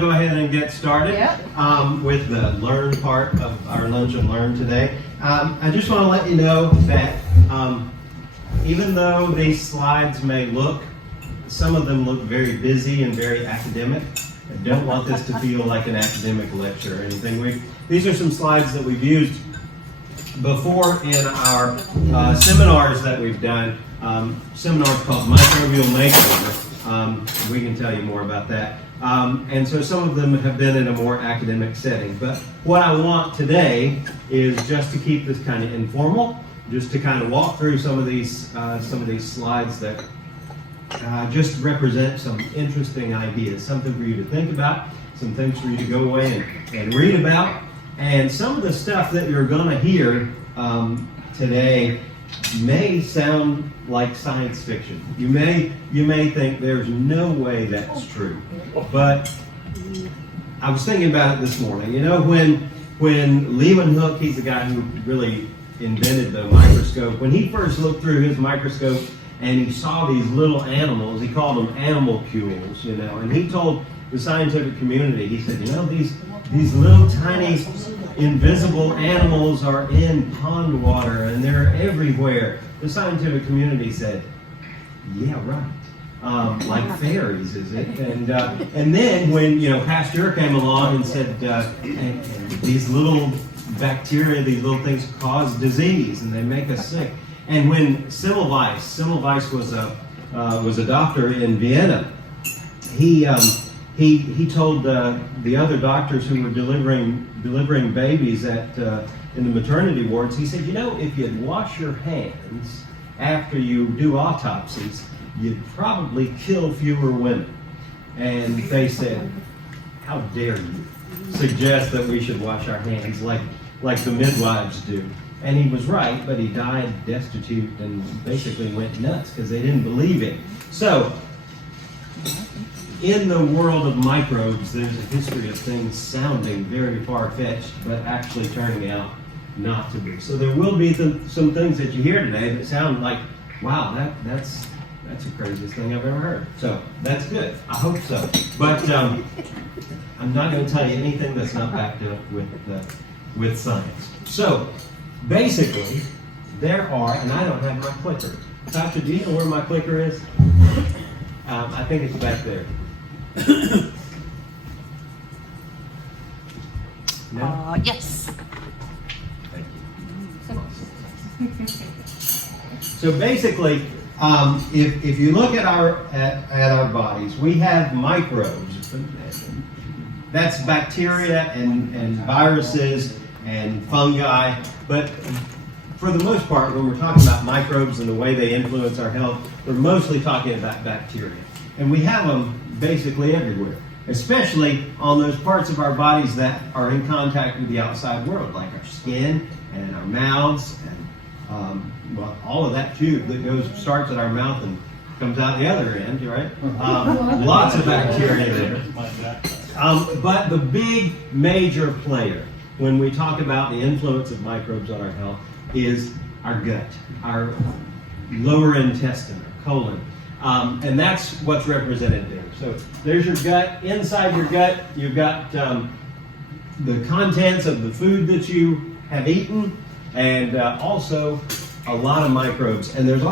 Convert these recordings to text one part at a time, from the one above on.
to go ahead and get started with the learn part of our Lunch and Learn today. I just want to let you know that even though these slides may look, some of them look very busy and very academic, I don't want this to feel like an academic lecture or anything. These are some slides that we've used before in our seminars that we've done, seminars called Microbial Makeover. We can tell you more about that. And so some of them have been in a more academic setting. But what I want today is just to keep this kind of informal, just to kind of walk through some of these slides that just represent some interesting ideas, something for you to think about, some things for you to go away and read about. And some of the stuff that you're going to hear today may sound like science fiction. You may think there's no way that's true. But I was thinking about it this morning. You know, when Leeuwenhoek, he's the guy who really invented the microscope, when he first looked through his microscope and he saw these little animals, he called them animalcules, you know, and he told the scientific community, he said, you know, these little tiny invisible animals are in pond water and they're everywhere. The scientific community said, yeah, right. Like fairies, is it? And then when, you know, Pasteur came along and said, and these little bacteria, these little things cause disease and they make us sick. And when Semmelweis was a doctor in Vienna, he told the other doctors who were delivering babies in the maternity wards, he said, you know, if you'd wash your hands after you do autopsies, you'd probably kill fewer women. And they said, how dare you suggest that we should wash our hands like the midwives do. And he was right, but he died destitute and basically went nuts because they didn't believe it. So, in the world of microbes, there's a history of things sounding very far-fetched, but actually turning out not to be. So there will be some things that you hear today that sound like, wow, that's the craziest thing I've ever heard. So that's good. I hope so. But I'm not going to tell you anything that's not backed up with science. So basically, there are, and I don't have my clicker. Tasha, do you know where my clicker is? I think it's back there. No? Yes. Thank you. So basically, if you look at our bodies, we have microbes. That's bacteria and viruses and fungi. But for the most part, when we're talking about microbes and the way they influence our health, we're mostly talking about bacteria. And we have them basically everywhere, especially on those parts of our bodies that are in contact with the outside world, like our skin and our mouths and well, all of that tube that starts at our mouth and comes out the other end, right? Lots of bacteria there. But the big major player when we talk about the influence of microbes on our health is our gut, our lower intestine, our colon. And that's what's represented there. So there's your gut. Inside your gut, you've got the contents of the food that you have eaten, and also a lot of microbes. And there's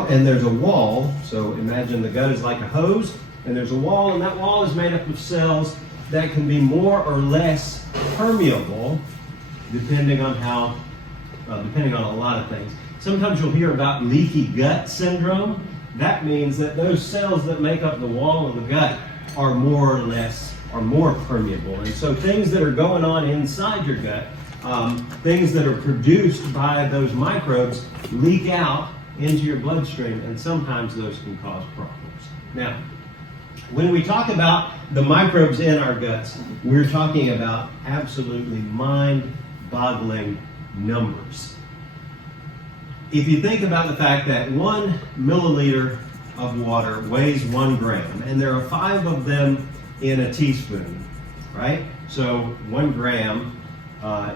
a wall. So imagine the gut is like a hose, and there's a wall, and that wall is made up of cells that can be more or less permeable, depending on a lot of things. Sometimes you'll hear about leaky gut syndrome. That means that those cells that make up the wall of the gut are more permeable. And so things that are going on inside your gut, things that are produced by those microbes, leak out into your bloodstream, and sometimes those can cause problems. Now, when we talk about the microbes in our guts, we're talking about absolutely mind-boggling numbers. If you think about the fact that 1 milliliter of water weighs 1 gram, and there are 5 of them in a teaspoon, right? So 1 gram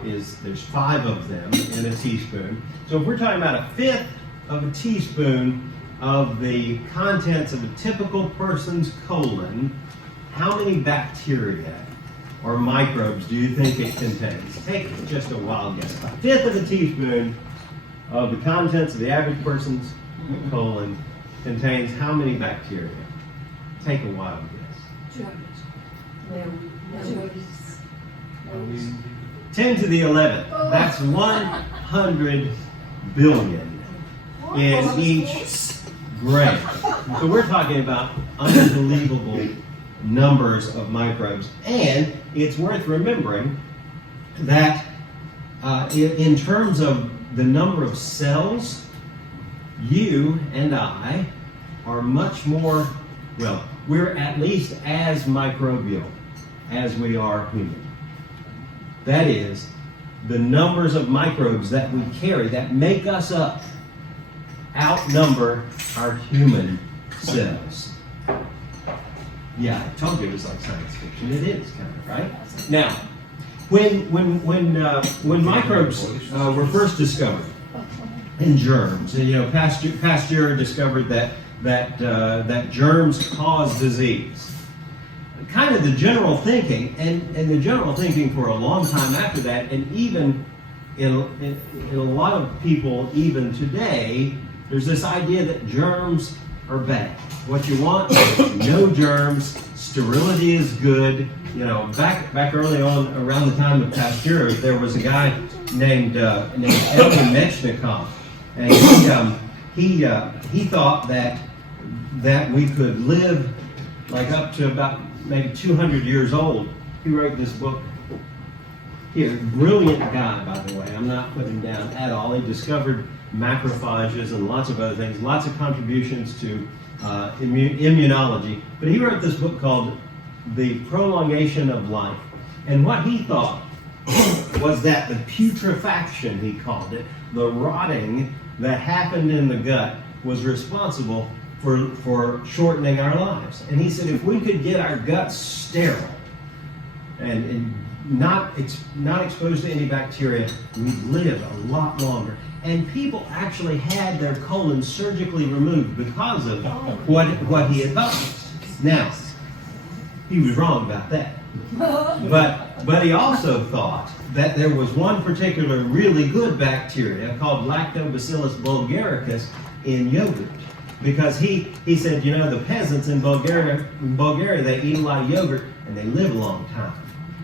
there's 5 of them in a teaspoon. So if we're talking about a fifth of a teaspoon of the contents of a typical person's colon, how many bacteria or microbes do you think it contains? Take just a wild guess. A fifth of a teaspoon of the contents of the average person's colon contains how many bacteria? Take a wild guess. 10 to the 11th. That's 100 billion in each grain. So we're talking about unbelievable numbers of microbes. And it's worth remembering that in terms of the number of cells, you and I are much more, well, we're at least as microbial as we are human. That is, the numbers of microbes that we carry that make us up outnumber our human cells. Yeah, I told you it was like science fiction. It is kind of, right? Now, when microbes were first discovered in germs, and Pasteur discovered that germs cause disease. Kind of the general thinking, and the general thinking for a long time after that, and even in a lot of people even today, there's this idea that germs are bad. What you want is no germs, sterility is good. You know, back early on, around the time of Pasteur, there was a guy named Elie Metchnikoff, and he thought that we could live like up to about maybe 200 years old. He wrote this book here. Brilliant guy, by the way. I'm not putting him down at all. He discovered macrophages and lots of other things, lots of contributions to immunology. But he wrote this book called The Prolongation of Life. And what he thought was that the putrefaction, he called it, the rotting that happened in the gut, was responsible for shortening our lives. And he said if we could get our guts sterile and not exposed to any bacteria, we'd live a lot longer. And people actually had their colon surgically removed because of what he advised. Now, he was wrong about that. But he also thought that there was one particular really good bacteria called Lactobacillus bulgaricus in yogurt. Because he said, you know, the peasants in Bulgaria, they eat a lot of yogurt and they live a long time.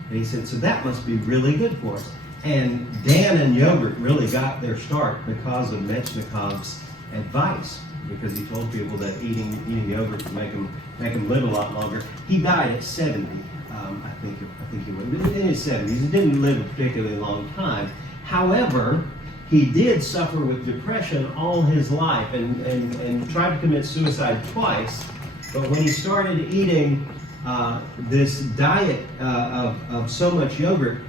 And he said, so that must be really good for us. And Dan and yogurt really got their start because of Metchnikoff's advice, because he told people that eating yogurt would make them live a lot longer. He died at 70. I think he went in his 70s. He didn't live a particularly long time. However, he did suffer with depression all his life and tried to commit suicide twice. But when he started eating this diet of so much yogurt,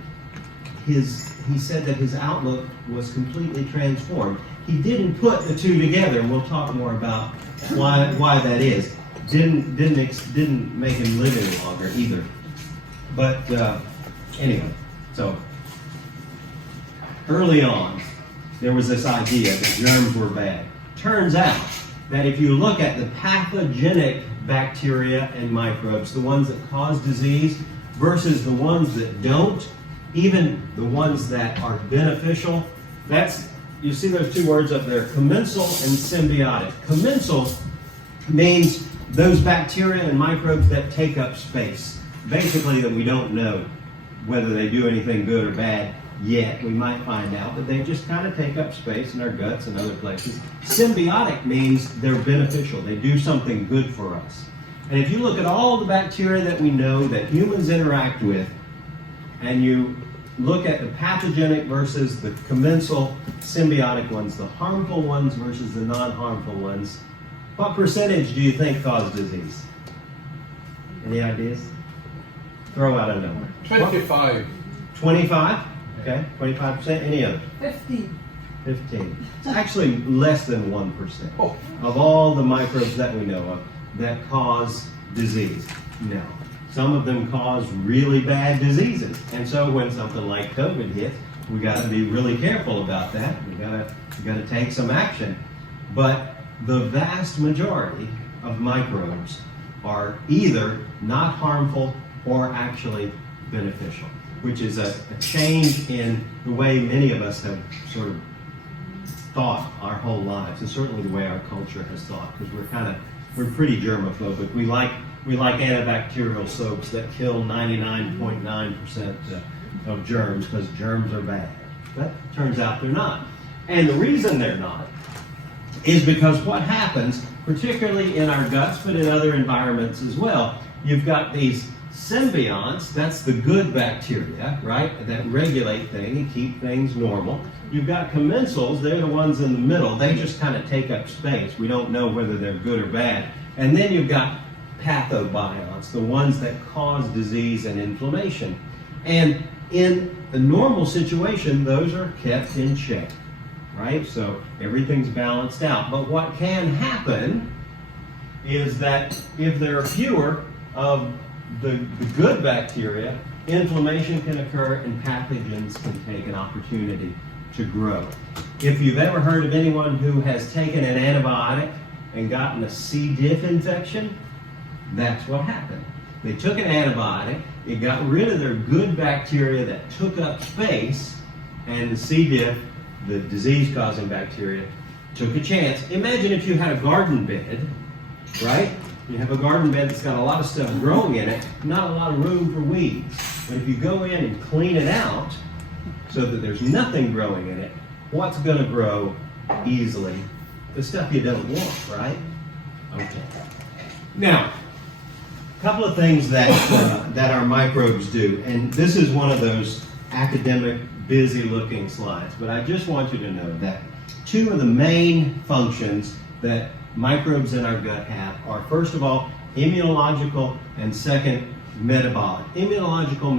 he said that his outlook was completely transformed. He didn't put the two together, and we'll talk more about why that is. Didn't make him live any longer either. But anyway, so early on, there was this idea that germs were bad. Turns out that if you look at the pathogenic bacteria and microbes, the ones that cause disease versus the ones that don't, even the ones that are beneficial, you see those two words up there, commensal and symbiotic. Commensal means those bacteria and microbes that take up space. Basically, that we don't know whether they do anything good or bad yet. We might find out, but they just kind of take up space in our guts and other places. Symbiotic means they're beneficial. They do something good for us. And if you look at all the bacteria that we know that humans interact with, and you look at the pathogenic versus the commensal symbiotic ones, the harmful ones versus the non-harmful ones, what percentage do you think cause disease? Any ideas? Throw out a number. 25. 25? Okay, 25%. Any other? 15. 15. It's actually less than 1% of all the microbes that we know of that cause disease. Now, some of them cause really bad diseases. And so when something like COVID hits, we got to be really careful about that. We got to take some action. But the vast majority of microbes are either not harmful or actually beneficial, which is a change in the way many of us have sort of thought our whole lives, and certainly the way our culture has thought, because we're pretty germophobic. We like antibacterial soaps that kill 99.9% of germs because germs are bad. But it turns out they're not. And the reason they're not is because what happens, particularly in our guts, but in other environments as well, you've got these symbionts, that's the good bacteria, right, that regulate things and keep things normal. You've got commensals, they're the ones in the middle, they just kind of take up space. We don't know whether they're good or bad. And then you've got pathobionts, the ones that cause disease and inflammation. And in a normal situation, those are kept in check, right? So everything's balanced out. But what can happen is that if there are fewer of the good bacteria, inflammation can occur and pathogens can take an opportunity to grow. If you've ever heard of anyone who has taken an antibiotic and gotten a C. diff infection, that's what happened. They took an antibiotic, it got rid of their good bacteria that took up space, and the C. diff, the disease-causing bacteria, took a chance. Imagine if you had a garden bed, right? You have a garden bed that's got a lot of stuff growing in it, not a lot of room for weeds. But if you go in and clean it out so that there's nothing growing in it, what's going to grow easily? The stuff you don't want, right? Okay. Now, a couple of things that our microbes do, and this is one of those academic, busy-looking slides, but I just want you to know that two of the main functions that microbes in our gut have are, first of all, immunological, and second, metabolic. Immunological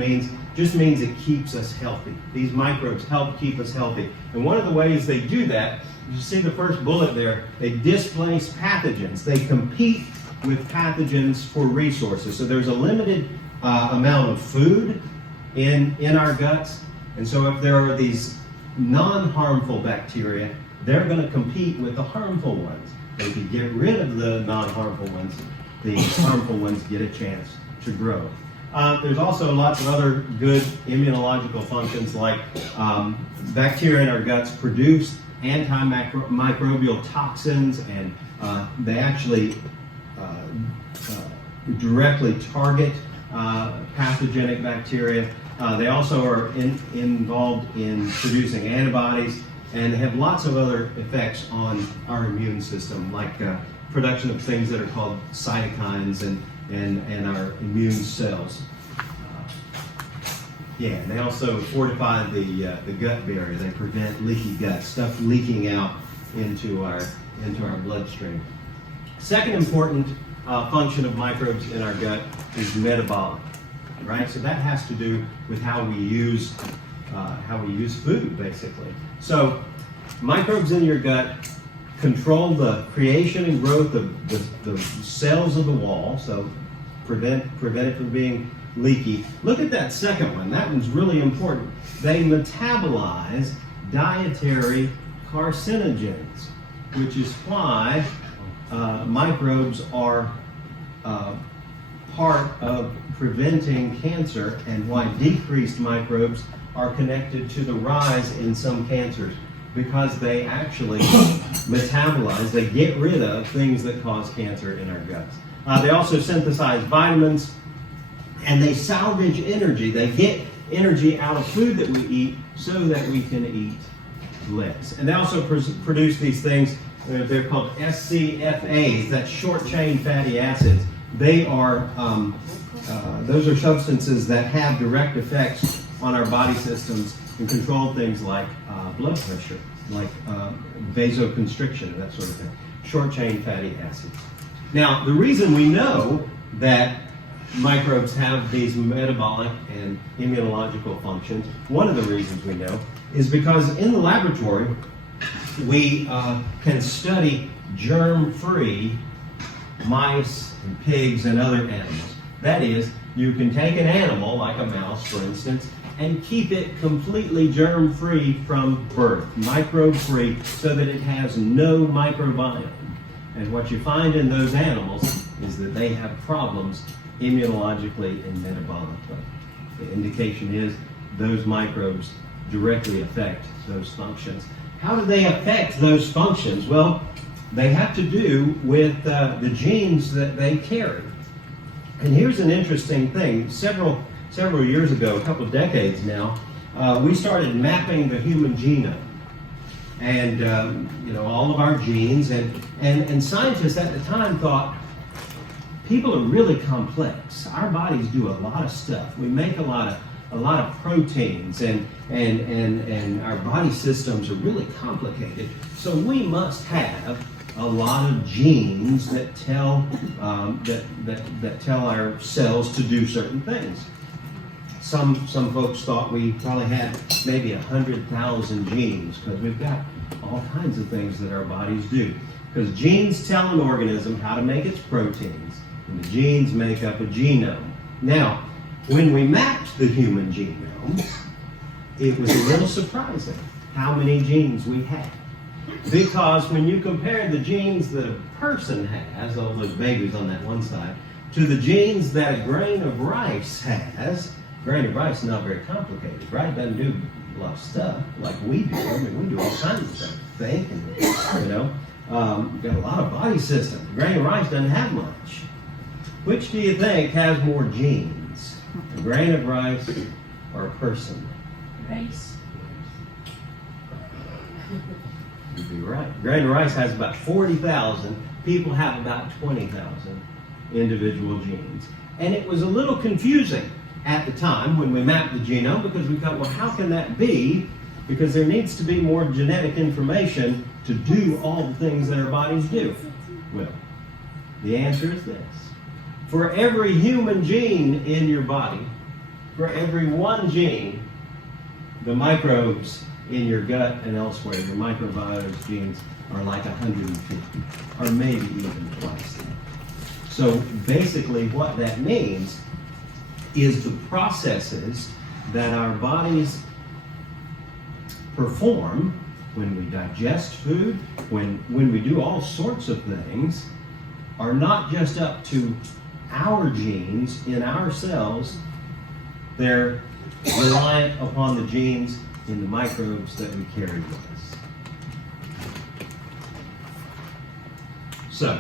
just means it keeps us healthy. These microbes help keep us healthy. And one of the ways they do that, you see the first bullet there, they displace pathogens. They compete with pathogens for resources. So there's a limited amount of food in our guts. And so if there are these non-harmful bacteria, they're going to compete with the harmful ones. If you get rid of the non-harmful ones, the harmful ones get a chance to grow. There's also lots of other good immunological functions, like bacteria in our guts produce antimicrobial toxins, and they actually directly target pathogenic bacteria. They also are involved in producing antibodies, and they have lots of other effects on our immune system, like production of things that are called cytokines and our immune cells. They also fortify the gut barrier. They prevent leaky gut, stuff leaking out into our bloodstream. Second important function of microbes in our gut is metabolic, right? So that has to do with how we use food, basically. So microbes in your gut control the creation and growth of the cells of the wall, so prevent it from being leaky. Look at that second one. That one's really important. They metabolize dietary carcinogens, which is why microbes are part of preventing cancer, and why decreased microbes are connected to the rise in some cancers, because they actually metabolize, they get rid of things that cause cancer in our guts. They also synthesize vitamins, and they salvage energy. They get energy out of food that we eat so that we can eat less. And they also produce these things, they're called SCFAs, that's short-chain fatty acids. They are, those are substances that have direct effects on our body systems and control things like blood pressure, like vasoconstriction, that sort of thing. Short-chain fatty acids. Now, the reason we know that microbes have these metabolic and immunological functions, one of the reasons we know, is because in the laboratory, we can study germ-free mice and pigs and other animals. That is, you can take an animal, like a mouse, for instance, and keep it completely germ-free from birth, microbe-free, so that it has no microbiome. And what you find in those animals is that they have problems immunologically and metabolically. The indication is those microbes directly affect those functions. How do they affect those functions? Well, they have to do with the genes that they carry. And here's an interesting thing. Several years ago, a couple of decades now, we started mapping the human genome. And all of our genes, and scientists at the time thought people are really complex. Our bodies do a lot of stuff. We make a lot of proteins, and our body systems are really complicated. So we must have a lot of genes that tell that tell our cells to do certain things. Some folks thought we probably had maybe 100,000 genes, because we've got all kinds of things that our bodies do. Because genes tell an organism how to make its proteins, and the genes make up a genome. Now, when we mapped the human genome, it was a little surprising how many genes we had. Because when you compare the genes that a person has, all those babies on that one side, to the genes that a grain of rice has, grain of rice is not very complicated, right? It doesn't do a lot of stuff like we do. I mean, we do all kinds of stuff. Think, and we've got a lot of body systems. Grain of rice doesn't have much. Which do you think has more genes? A grain of rice or a person? Rice. You'd be right. Grain of rice has about 40,000. People have about 20,000 individual genes. And it was a little confusing at the time when we mapped the genome, because we thought, well, how can that be? Because there needs to be more genetic information to do all the things that our bodies do. Well, the answer is this. For every human gene in your body, for every one gene, the microbes in your gut and elsewhere, your microbiome genes, are like 150, or maybe even twice that. So basically what that means is the processes that our bodies perform when we digest food, when we do all sorts of things, are not just up to our genes in our cells. They're reliant upon the genes in the microbes that we carry with us. So,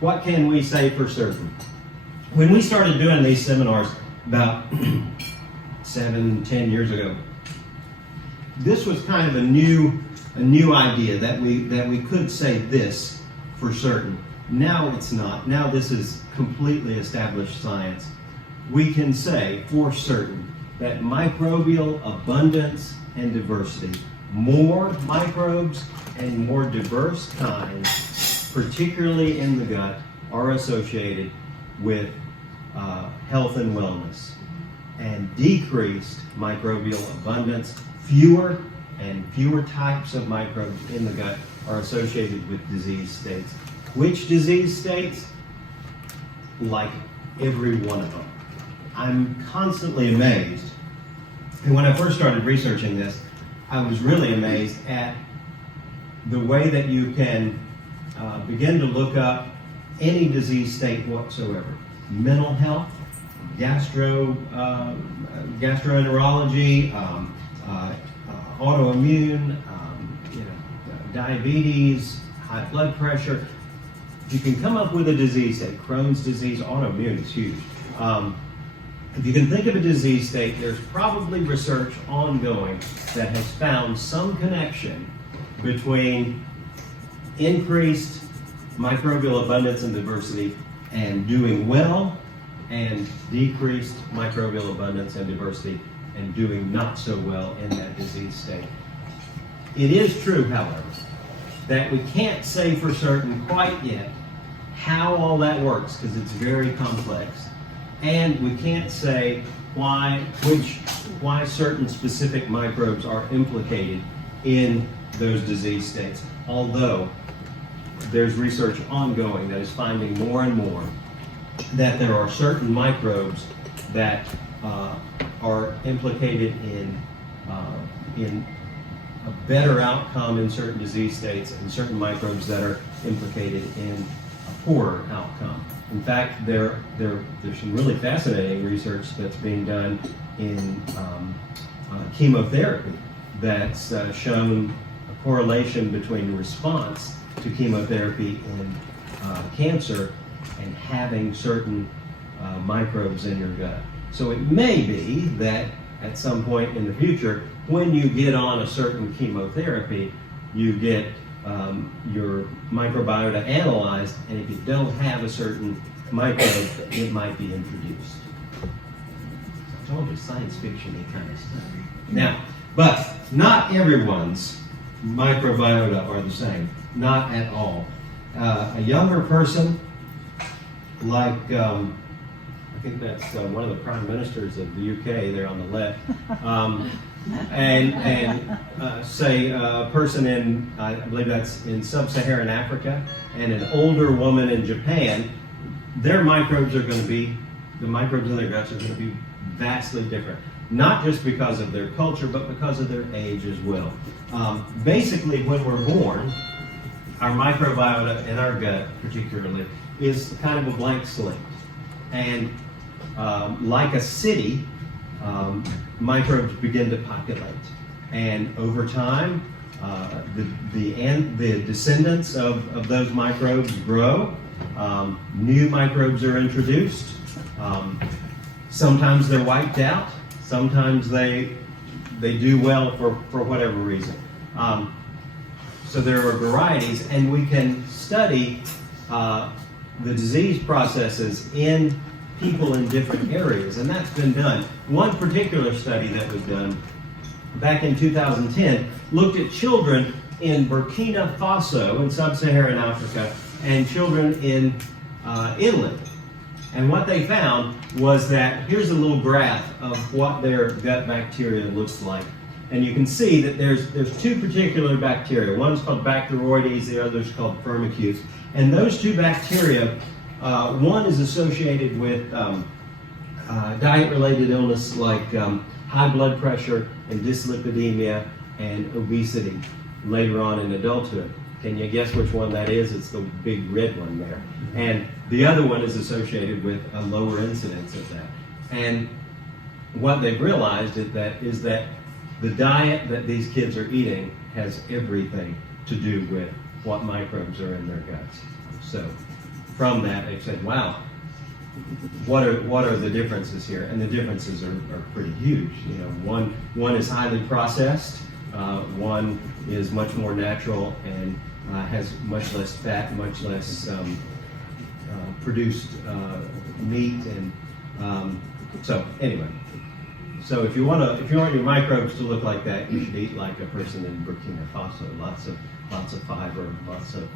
what can we say for certain? When we started doing these seminars about 7-10 years ago, this was kind of a new idea that we could say this for certain. Now it's not. Now this is completely established science. We can say for certain that microbial abundance and diversity, more microbes and more diverse kinds, particularly in the gut, are associated with health and wellness. And decreased microbial abundance, fewer and fewer types of microbes in the gut are associated with disease states. Which disease states? Like every one of them. I'm constantly amazed. And when I first started researching this, I was really amazed at the way that you can begin to look up any disease state whatsoever. Mental health, gastroenterology, autoimmune, diabetes, high blood pressure. You can come up with a disease state. Crohn's disease, autoimmune is huge. If you can think of a disease state, there's probably research ongoing that has found some connection between increased microbial abundance and diversity and doing well, and decreased microbial abundance and diversity and doing not so well in that disease state. It is true, however, that we can't say for certain quite yet how all that works, because it's very complex. And we can't say why certain specific microbes are implicated in those disease states, although there's research ongoing that is finding more and more that there are certain microbes that are implicated in a better outcome in certain disease states, and certain microbes that are implicated in a poorer outcome. In fact, there's some really fascinating research that's being done chemotherapy that's shown a correlation between response to chemotherapy in cancer and having certain microbes in your gut. So it may be that at some point in the future, when you get on a certain chemotherapy, you get your microbiota analyzed, and if you don't have a certain microbe, it might be introduced. I told you, science fiction-y kind of stuff. Now, but not everyone's microbiota are the same, not at all. A younger person, like I think that's one of the prime ministers of the UK there on the left, and say a person in, I believe that's in sub-Saharan Africa, and an older woman in Japan, their microbes are going to be, the microbes in their guts are going to be vastly different. Not just because of their culture, but because of their age as well. Basically, when we're born, our microbiota in our gut, particularly, is kind of a blank slate. And like a city, microbes begin to populate. And over time, the descendants of those microbes grow. New microbes are introduced. Sometimes they're wiped out. Sometimes they do well for whatever reason. So there are varieties, and we can study the disease processes in people in different areas, and that's been done. One particular study that was done back in 2010 looked at children in Burkina Faso in sub-Saharan Africa and children in Italy. And what they found was that, here's a little graph of what their gut bacteria looks like. And you can see that there's two particular bacteria. One's called Bacteroides, the other's called Firmicutes. And those two bacteria, one is associated with diet-related illness like high blood pressure and dyslipidemia and obesity later on in adulthood. Can you guess which one that is? It's the big red one there. And the other one is associated with a lower incidence of that. And what they've realized is that the diet that these kids are eating has everything to do with what microbes are in their guts. So from that, they've said, wow, what are the differences here? And the differences are pretty huge. You know, one is highly processed, one is much more natural and has much less fat, much less produced meat, and so anyway. So if you want your microbes to look like that, you should eat like a person in Burkina Faso. Lots of fiber, lots of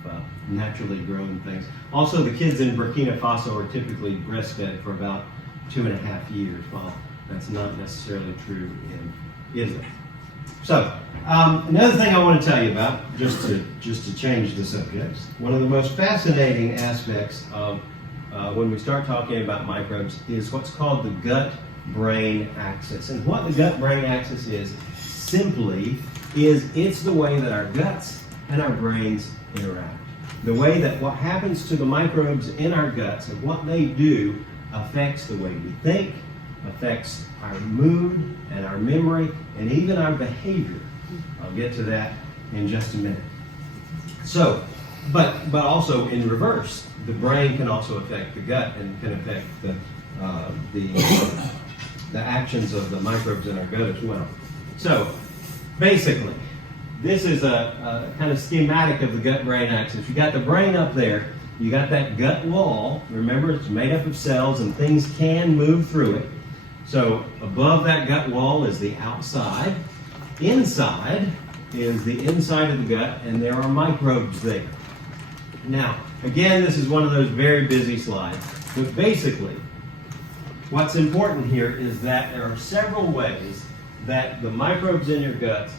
naturally grown things. Also, the kids in Burkina Faso are typically breastfed for about 2.5 years. Well, that's not necessarily true in Italy. So another thing I want to tell you about, just to change the subject, one of the most fascinating aspects of when we start talking about microbes is what's called the gut-brain axis. And what the gut-brain axis is, simply, it's the way that our guts and our brains interact. The way that what happens to the microbes in our guts and what they do affects the way we think, affects our mood and our memory, and even our behavior. I'll get to that in just a minute. So, but also in reverse, the brain can also affect the gut and can affect the actions of the microbes in our gut as well. So, basically, this is a kind of schematic of the gut-brain axis. You got the brain up there. You got that gut wall. Remember, it's made up of cells, and things can move through it. So above that gut wall is the outside. Inside is the inside of the gut, and there are microbes there. Now, again, this is one of those very busy slides. But basically, what's important here is that there are several ways that the microbes in your gut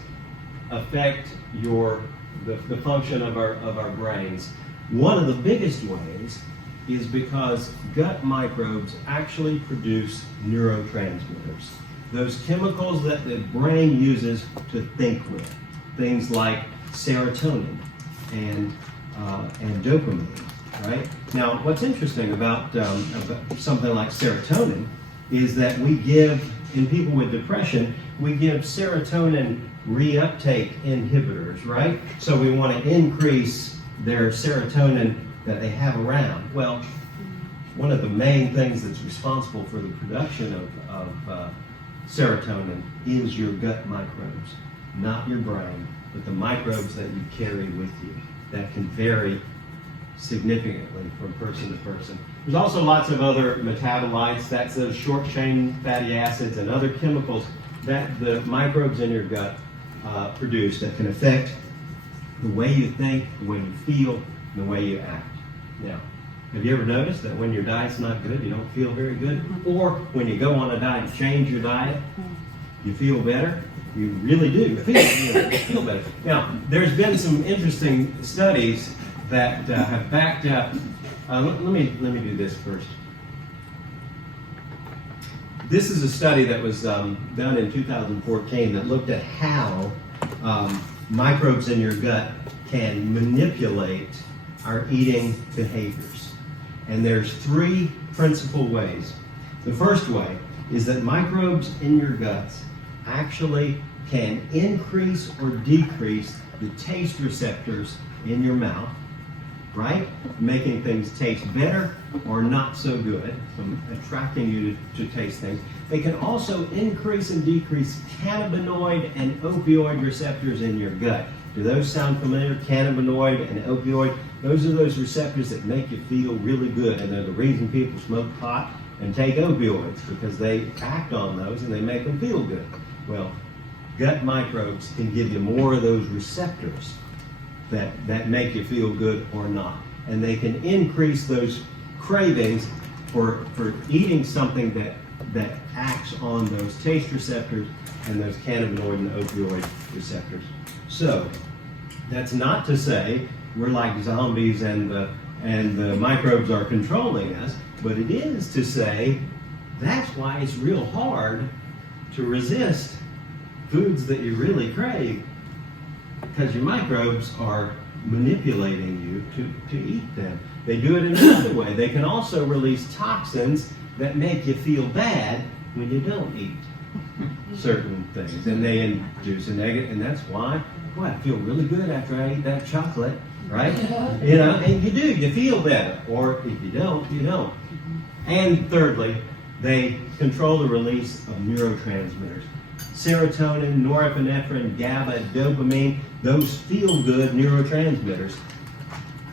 affect the function of our brains. One of the biggest ways is because gut microbes actually produce neurotransmitters, those chemicals that the brain uses to think with, things like serotonin and dopamine, right? Now, what's interesting about something like serotonin is that we give in people with depression, we give serotonin reuptake inhibitors, right? So we want to increase their serotonin that they have around. Well, one of the main things that's responsible for the production of serotonin is your gut microbes, not your brain, but the microbes that you carry with you that can vary significantly from person to person. There's also lots of other metabolites, that's those short chain fatty acids and other chemicals that the microbes in your gut produce that can affect the way you think, the way you feel, and the way you act. Now, have you ever noticed that when your diet's not good, you don't feel very good? Or when you go on a diet, change your diet, you feel better? You really do. You feel better. Now, there's been some interesting studies that have backed up. Let me do this first. This is a study that was done in 2014 that looked at how microbes in your gut can manipulate our eating behaviors. And there's three principal ways. The first way is that microbes in your guts actually can increase or decrease the taste receptors in your mouth, right? Making things taste better or not so good, so attracting you to taste things. They can also increase and decrease cannabinoid and opioid receptors in your gut. Do those sound familiar? Cannabinoid and opioid, those are those receptors that make you feel really good, and they're the reason people smoke pot and take opioids, because they act on those and they make them feel good. Well, gut microbes can give you more of those receptors that make you feel good or not. And they can increase those cravings for eating something that acts on those taste receptors and those cannabinoid and opioid receptors. So, that's not to say we're like zombies and the microbes are controlling us, but it is to say that's why it's real hard to resist foods that you really crave, because your microbes are manipulating you to eat them. They do it in another way. They can also release toxins that make you feel bad when you don't eat certain things, and they induce a negative, and that's why, boy, I feel really good after I eat that chocolate, right? You know, and you feel better, or if you don't, you don't. And thirdly, they control the release of neurotransmitters. Serotonin, norepinephrine, GABA, dopamine, those feel-good neurotransmitters.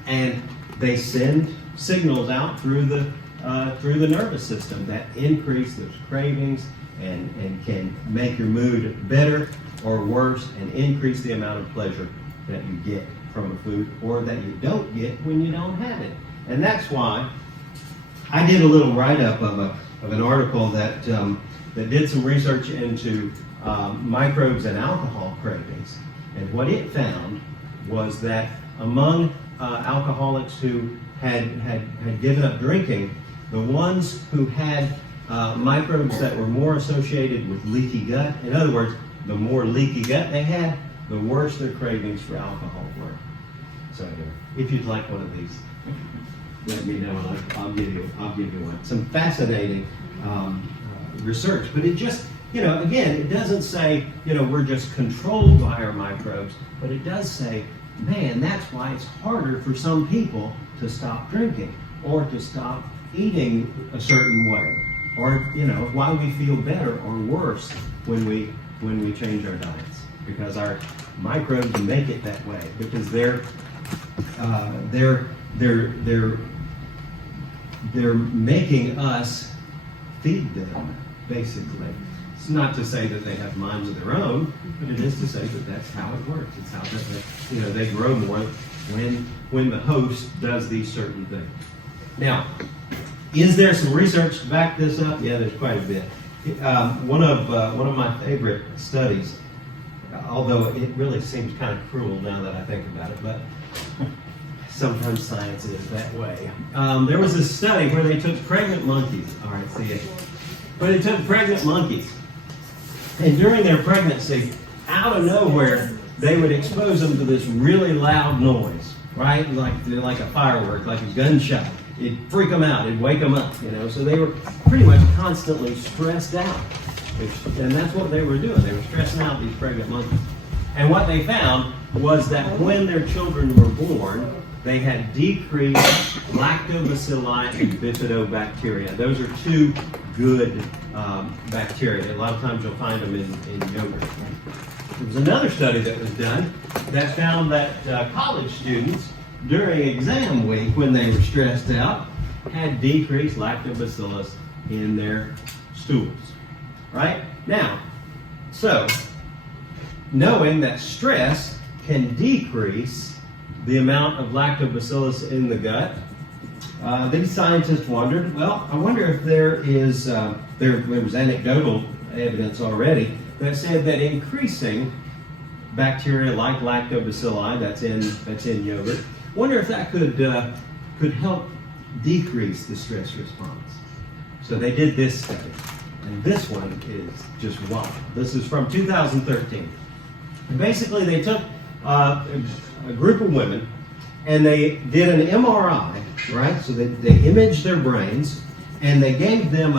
And they send signals out through the nervous system that increase those cravings and can make your mood better or worse, and increase the amount of pleasure that you get from a food, or that you don't get when you don't have it. And that's why I did a little write-up of an article that did some research into microbes and alcohol cravings. And what it found was that among alcoholics who had given up drinking, the ones who had microbes that were more associated with leaky gut, in other words, the more leaky gut they had, the worse their cravings for alcohol were. So if you'd like one of these, let me know, and I'll give you one. Some fascinating research, but it just, again, it doesn't say, we're just controlled by our microbes, but it does say, man, that's why it's harder for some people to stop drinking or to stop eating a certain way, or why we feel better or worse when we change our diets, because our microbes make it that way, because they're making us feed them, basically. It's not to say that they have minds of their own, but it is to say that that's how it works. It's how they grow more when the host does these certain things. Now, is there some research to back this up? Yeah, there's quite a bit. One of my favorite studies, although it really seems kind of cruel now that I think about it, but sometimes science is that way. There was a study where they took pregnant monkeys. All right, see it. But they took pregnant monkeys, and during their pregnancy, out of nowhere, they would expose them to this really loud noise, right? Like a firework, like a gunshot. It'd freak them out. It'd wake them up, So they were pretty much constantly stressed out. And that's what they were doing. They were stressing out these pregnant monkeys. And what they found was that when their children were born, they had decreased lactobacilli and bifidobacteria. Those are two good bacteria. A lot of times you'll find them in yogurt. There was another study that was done that found that college students, during exam week, when they were stressed out, had decreased lactobacillus in their stools. Right? Now, so, knowing that stress can decrease the amount of lactobacillus in the gut, these scientists wondered, well, I wonder if there was anecdotal evidence already that said that increasing bacteria like lactobacilli that's in yogurt, wonder if that could help decrease the stress response. So they did this study, and this one is just wild. This is from 2013. And basically, they took a group of women and they did an MRI, right? So they imaged their brains and they gave them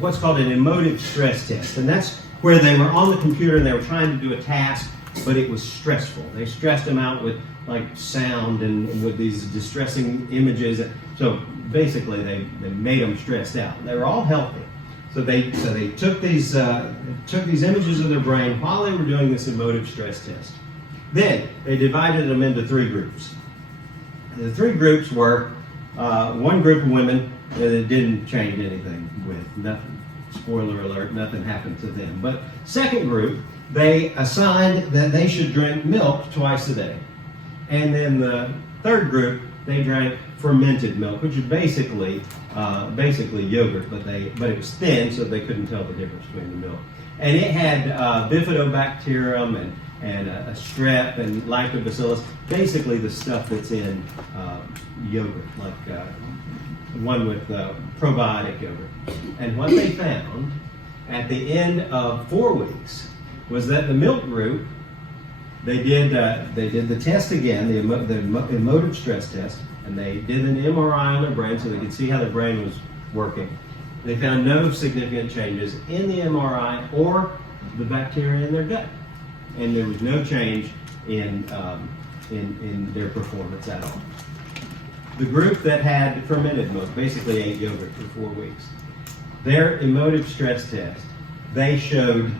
what's called an emotive stress test. And that's where they were on the computer and they were trying to do a task, but it was stressful. They stressed them out with like sound and with these distressing images. So basically, they made them stressed out. They were all healthy. So they took these images of their brain while they were doing this emotive stress test. Then they divided them into three groups. And the three groups were one group of women that it didn't change anything with, nothing. Spoiler alert, nothing happened to them. But second group, they assigned that they should drink milk twice a day. And then the third group, they drank fermented milk, which is basically yogurt, but it was thin, so they couldn't tell the difference between the milk. And it had bifidobacterium and a strep and lactobacillus, basically the stuff that's in yogurt, like one with probiotic yogurt. And what they found at the end of 4 weeks was that the milk group, they did the test again, the emotive stress test, and they did an MRI on their brain so they could see how their brain was working. They found no significant changes in the MRI or the bacteria in their gut, and there was no change in their performance at all. The group that had fermented milk basically ate yogurt for 4 weeks. Their emotive stress test, they showed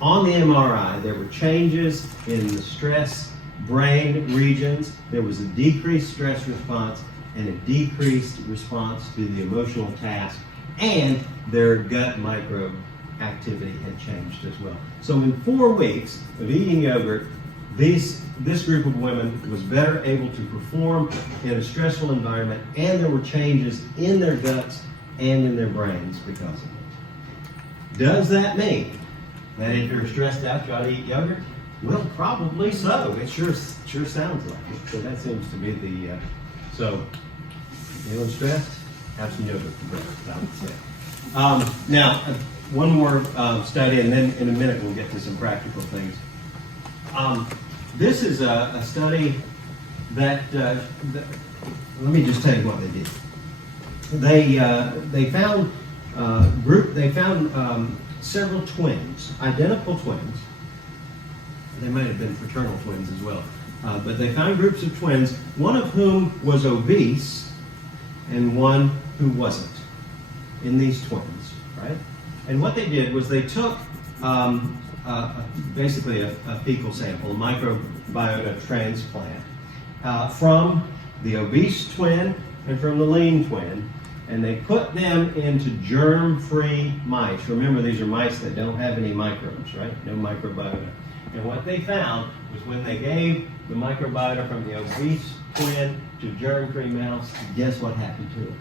on the MRI there were changes in the stress brain regions. There was a decreased stress response and a decreased response to the emotional task, and their gut microbe activity had changed as well. So in 4 weeks of eating yogurt, this group of women was better able to perform in a stressful environment, and there were changes in their guts and in their brains because of it. Does that mean that if you're stressed out, you ought to eat yogurt? Well, probably so. It sure sounds like it. So that seems to be the so. Feeling stressed? Have some yogurt for breakfast, I would say. Now, one more study, and then in a minute we'll get to some practical things. This is a study that let me just tell you what they did. They found several twins, identical twins. They might have been fraternal twins as well. But they found groups of twins, one of whom was obese and one who wasn't, in these twins, right? And what they did was they took basically a fecal sample, a microbiota transplant, from the obese twin and from the lean twin, and they put them into germ-free mice. Remember, these are mice that don't have any microbes, right? No microbiota. And what they found was when they gave the microbiota from the obese twin to germ-free mouse, guess what happened to it?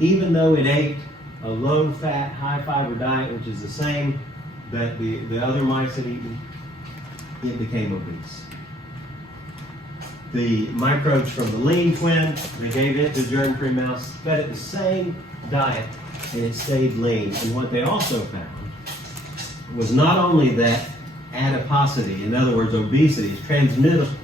Even though it ate a low-fat, high-fiber diet, which is the same that the other mice had eaten, it became obese. The microbes from the lean twin, they gave it to germ-free mouse, fed it the same diet, and it stayed lean. And what they also found was not only that adiposity, in other words, obesity, is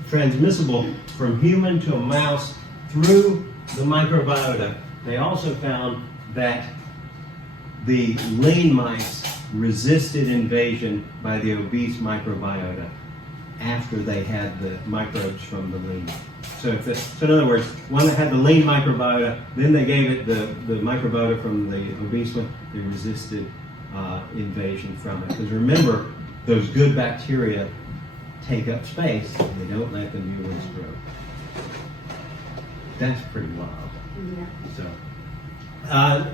transmissible from human to a mouse through the microbiota. They also found that the lean mice resisted invasion by the obese microbiota after they had the microbes from the lean. So in other words, one that had the lean microbiota, then they gave it the microbiota from the obese one, they resisted invasion from it. Because remember, those good bacteria take up space, they don't let the new ones grow. That's pretty wild. Yeah. So,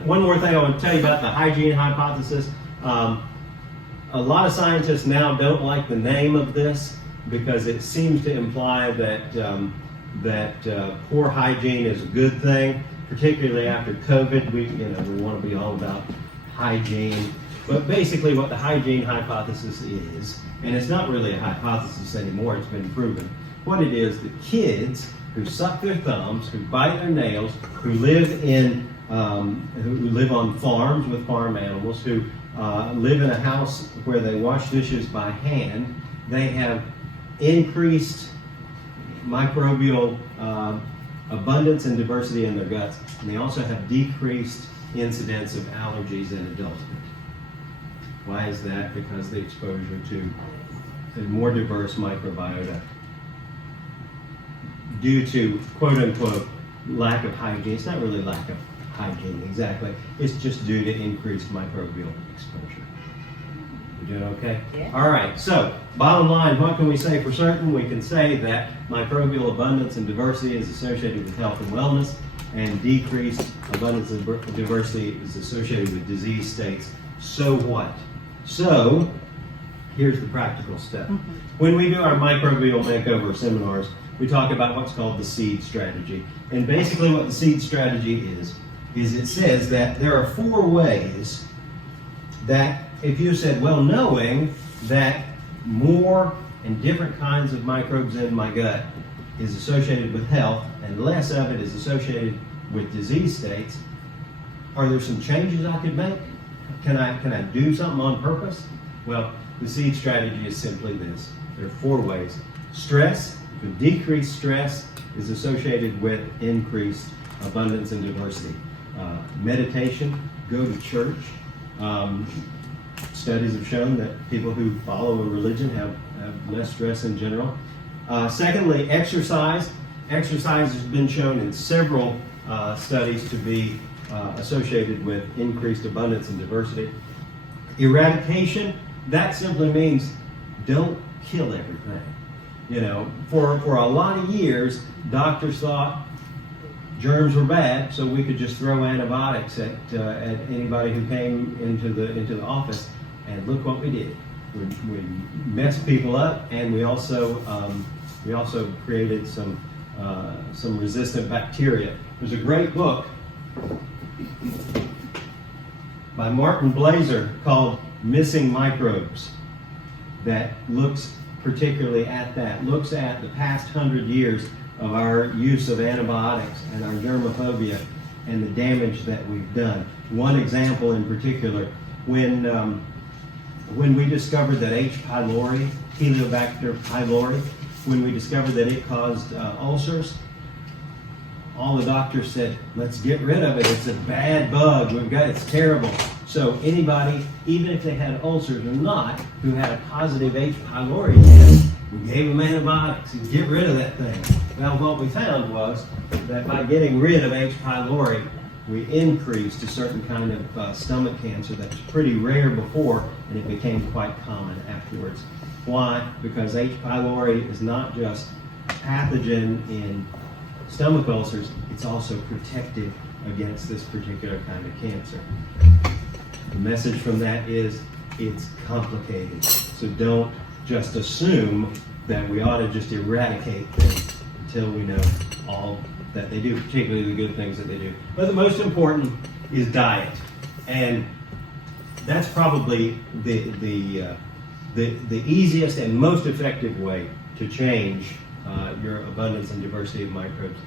one more thing I want to tell you about the hygiene hypothesis. A lot of scientists now don't like the name of this because it seems to imply that poor hygiene is a good thing, particularly after COVID. We want to be all about hygiene. But basically what the hygiene hypothesis is, and it's not really a hypothesis anymore, it's been proven. What it is, the kids who suck their thumbs, who bite their nails, who live on farms with farm animals, who live in a house where they wash dishes by hand, they have increased microbial abundance and diversity in their guts, and they also have decreased incidence of allergies in adulthood. Why is that? Because the exposure to a more diverse microbiota due to quote-unquote lack of hygiene. It's not really lack of hygiene exactly. It's just due to increased microbial exposure. You doing okay? Yeah. All right, so bottom line, what can we say for certain? We can say that microbial abundance and diversity is associated with health and wellness, and decreased abundance and diversity is associated with disease states. So what? So, here's the practical step. When we do our microbial makeover seminars, we talk about what's called the SEED strategy. And basically what the SEED strategy is it says that there are 4 ways that if you said, well, knowing that more and different kinds of microbes in my gut is associated with health and less of it is associated with disease states, are there some changes I could make? Can I do something on purpose? Well, the SEED strategy is simply this. There are 4 ways. Stress, decreased stress is associated with increased abundance and diversity. Meditation, go to church. Studies have shown that people who follow a religion have less stress in general. Secondly, exercise. Exercise has been shown in several studies to be associated with increased abundance and diversity. Eradication, that simply means don't kill everything. You know, for a lot of years, doctors thought germs were bad, so we could just throw antibiotics at anybody who came into the office. And look what we did. We messed people up, and we also created some resistant bacteria. There's a great book by Martin Blaser called Missing Microbes that looks particularly at that, looks at the past 100 years of our use of antibiotics and our germophobia and the damage that we've done. One example in particular, when we discovered that H. pylori, Helicobacter pylori, when we discovered that it caused ulcers, all the doctors said, let's get rid of it. It's a bad bug. It's terrible. So anybody, even if they had ulcers or not, who had a positive H. pylori test, we gave them antibiotics to get rid of that thing. Well, what we found was that by getting rid of H. pylori, we increased a certain kind of stomach cancer that was pretty rare before, and it became quite common afterwards. Why? Because H. pylori is not just a pathogen in stomach ulcers, it's also protective against this particular kind of cancer. The message from that is it's complicated. So don't just assume that we ought to just eradicate things until we know all that they do, particularly the good things that they do. But the most important is diet. And that's probably the easiest and most effective way to change your abundance and diversity of microbes.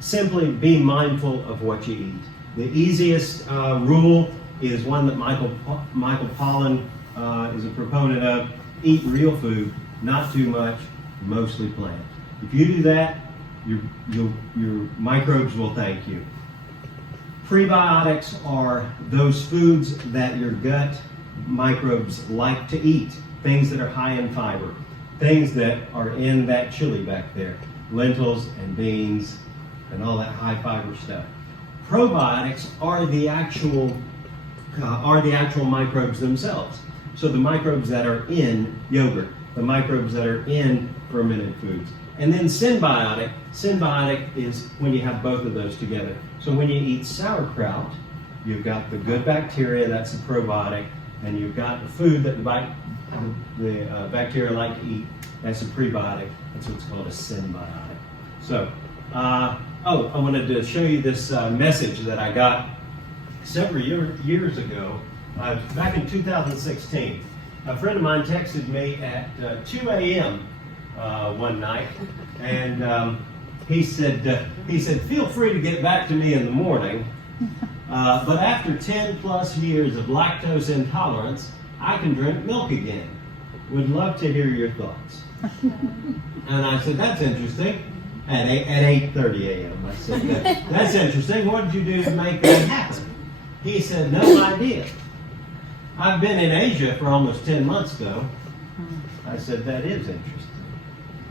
Simply be mindful of what you eat. The easiest rule is one that Michael Pollan is a proponent of. Eat real food, not too much, mostly plant. If you do that, your microbes will thank you. Prebiotics are those foods that your gut microbes like to eat, things that are high in fiber, things that are in that chili back there, lentils and beans and all that high fiber stuff. Probiotics are the actual microbes themselves. So the microbes that are in yogurt, the microbes that are in fermented foods. And then symbiotic is when you have both of those together. So when you eat sauerkraut, you've got the good bacteria, that's a probiotic, and you've got the food that the bacteria like to eat, that's a prebiotic, that's what's called a symbiotic. So, I wanted to show you this message that I got several years ago, back in 2016. A friend of mine texted me at 2 a.m. One night, and he said, feel free to get back to me in the morning, but after 10 plus years of lactose intolerance, I can drink milk again. Would love to hear your thoughts. And I said, that's interesting. At 8:30 a.m. I said, that's interesting. What did you do to make that happen? He said, no idea. I've been in Asia for almost 10 months though. I said, that is interesting.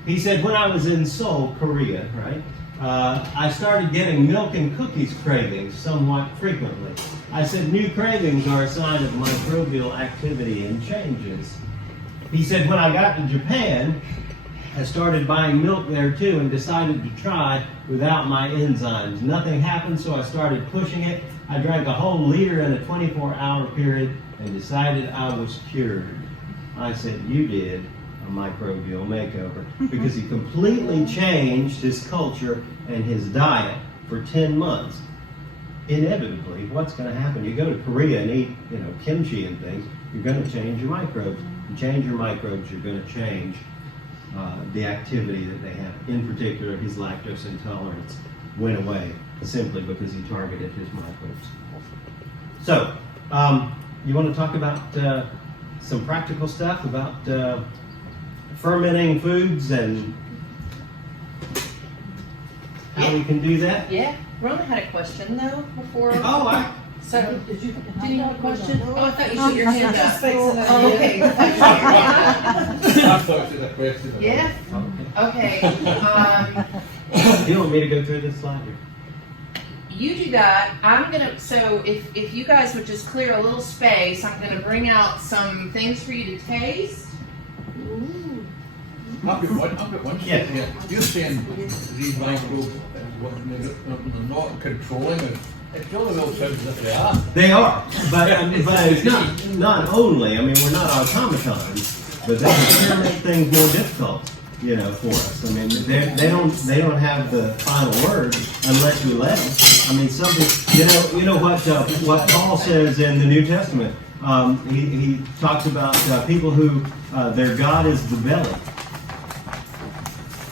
He said, when I was in Seoul, Korea, right, I started getting milk and cookies cravings somewhat frequently. I said, new cravings are a sign of microbial activity and changes. He said, when I got to Japan, I started buying milk there too and decided to try without my enzymes. Nothing happened, so I started pushing it. I drank a whole liter in a 24-hour period and decided I was cured. I said, you did a microbial makeover, because he completely changed his culture and his diet for 10 months. Inevitably, what's going to happen? You go to Korea and eat, kimchi and things, you're going to change your microbes. You change your microbes, you're going to change the activity that they have. In particular, his lactose intolerance went away simply because he targeted his microbes. So, you want to talk about some practical stuff about fermenting foods and how we can do that? Yeah. Rona had a question though before. So, Did you have a question? Oh, I thought you put your hand up. Oh, okay. I thought you had a question. Yeah? Okay. Do you want me to go through this slide here? You do that. So if you guys would just clear a little space, I'm gonna bring out some things for you to taste. I've got one Yes. here. You're saying these microbes, they're not controlling it. It really well sounds as if they are. They are, but it's not only. I mean, we're not automatons, but they can sure make things more difficult, for us. I mean, they don't have the final word unless we let them. I mean, something. You know what Paul says in the New Testament. He talks about people who their God is the belly.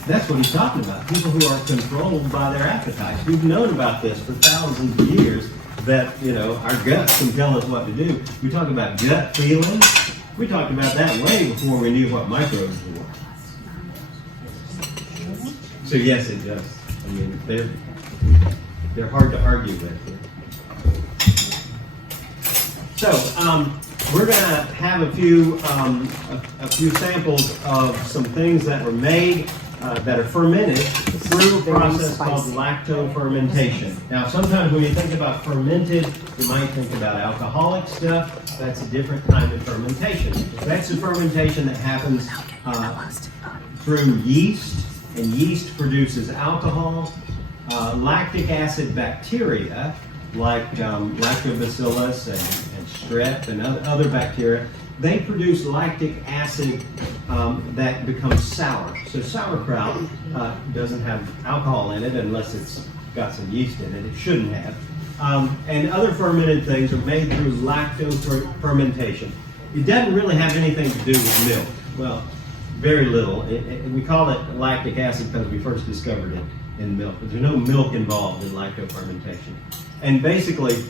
That's what he's talking about. People who are controlled by their appetites. We've known about this for thousands of years, that, our guts can tell us what to do. We talk about gut feelings. We talked about that way before we knew what microbes were. So yes, it does. I mean, they're hard to argue with. So, we're going to have a few samples of some things that were made that are fermented through a process called lactofermentation. Now, sometimes when you think about fermented, you might think about alcoholic stuff. That's a different kind of fermentation. That's a fermentation that happens through yeast, and yeast produces alcohol. Lactic acid bacteria, like lactobacillus and strep and other bacteria, they produce lactic acid that becomes sour. So sauerkraut doesn't have alcohol in it unless it's got some yeast in it. It shouldn't have. And other fermented things are made through lactofermentation. It doesn't really have anything to do with milk. Well, very little. We call it lactic acid because we first discovered it in milk, but there's no milk involved in lactofermentation. And basically,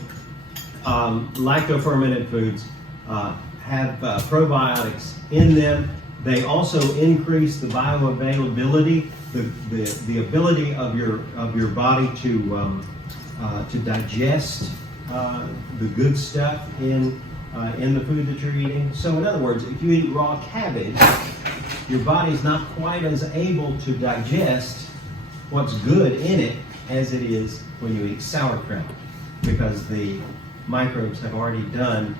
lactofermented foods have probiotics in them. They also increase the bioavailability, the ability of your body to to digest the good stuff in the food that you're eating. So in other words, if you eat raw cabbage, your body's not quite as able to digest what's good in it as it is when you eat sauerkraut, because the microbes have already done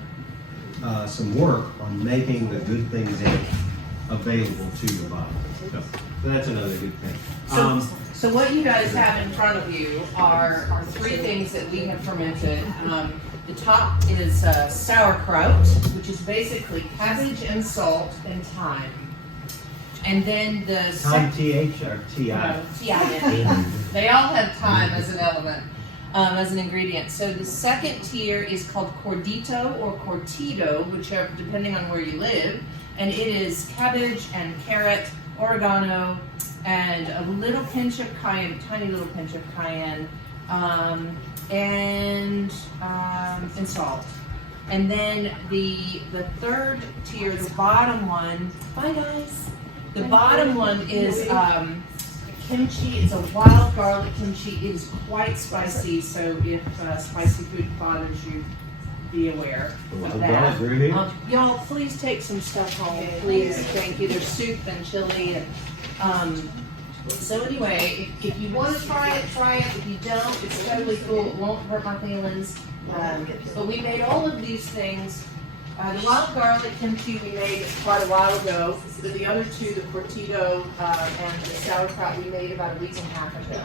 some work on making the good things in it available to your body. So that's another good thing. So what you guys have in front of you are three things that we have fermented. The top is sauerkraut, which is basically cabbage and salt and thyme. And then the Thyme, second, T-H or T-I? they all have thyme as an element, as an ingredient. So the second tier is called cordito or cortito, whichever, depending on where you live. And it is cabbage and carrot, oregano, and a little pinch of cayenne, tiny little pinch of cayenne, and salt. And then the third tier, the bottom one, bye guys. The bottom one is kimchi. It's a wild garlic kimchi. It is quite spicy, so if spicy food bothers you, be aware of that. Y'all, please take some stuff home, please. Thank you. There's soup and chili. And, so anyway, if you want to try it, try it. If you don't, it's totally cool. It won't hurt my feelings. But we made all of these things. The wild garlic kimchi we made quite a while ago. The other two, the cortito and the sauerkraut, we made about a week and a half ago.